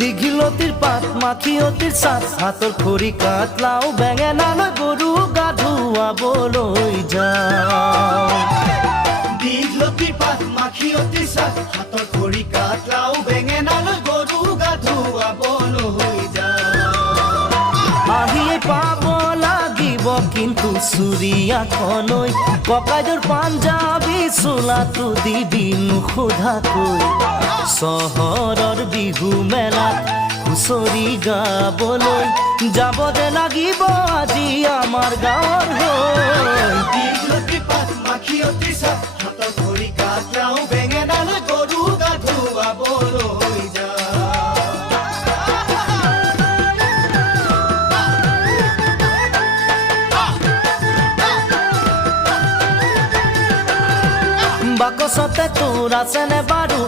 দীঘিলতিৰ পাত মাখিয়তিৰ চাট হাতৰ খৰি কাটলাও বেঙেনালৈ গৰু গা ধুৱাবলৈ যাওঁ দীঘলতিৰ পাত মাখিয়তিৰ চাট হাতৰ খৰি কাটলাও বেঙেনালৈ গৰু গা ধুৱাবলৈ যাওঁ আহিয়ে পাব লাগিব কিন্তু চুৰিয়াখনৈ ককাইদেউৰ পাঞ্জাবী চোলাটো দিবি নোসোধাকৈ চহৰৰ বিহু মেলাত হুঁচৰি গাবলৈ যাব যে লাগিব আজি আমাৰ গাঁৱৰ হৈ দীঘলতিৰ পাত মাখিয়তিৰ চাট হাতৰ খৰি কাটলাও বেঙেনালৈ গৰু গা ধুৱাবলৈ যাওঁ বাকচতে তোৰ আছেনে বাৰু